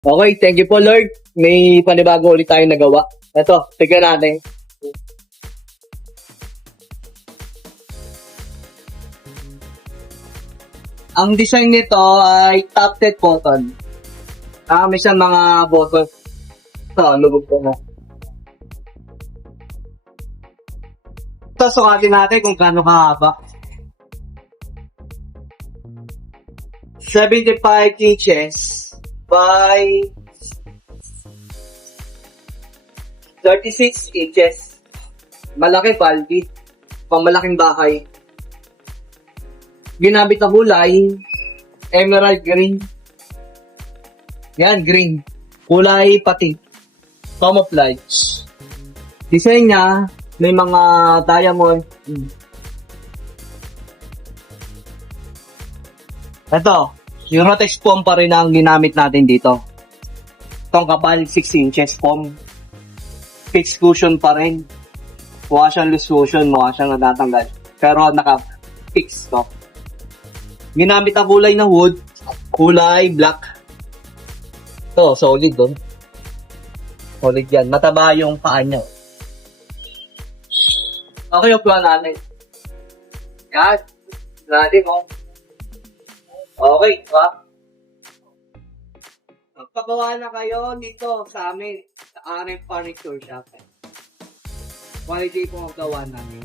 Okay, thank you po Lord. May panibago ulit tayong nagawa. Ito, tignan natin. Ang design nito ay top-set button. May siyang mga button. Ito, lubog ko na. Ito, sukatin natin kung gaano kahaba. 75 inches by 36 inches. Malaki baldi. Pamalaking bahay. Ginamit na kulay, emerald green. Yan, green. Kulay pati. Camouflage. Design niya, may mga diamond. Ito, Eurotex foam pa rin ang ginamit natin dito. Itong kapal, 6 inches foam. Fixed cushion pa rin. Mukha siyang loose cushion, mukha siyang natatanggal. Pero naka-fix to. Ginamit ang kulay na wood, kulay black. Ito, solid doon. Solid yan. Mataba yung paa niya. Okay yung plan natin. Yan. Natin mo. Okay, diba? Magpagawa na kayo dito sa amin, sa RM Furniture Shop. Quality po ang gawa namin.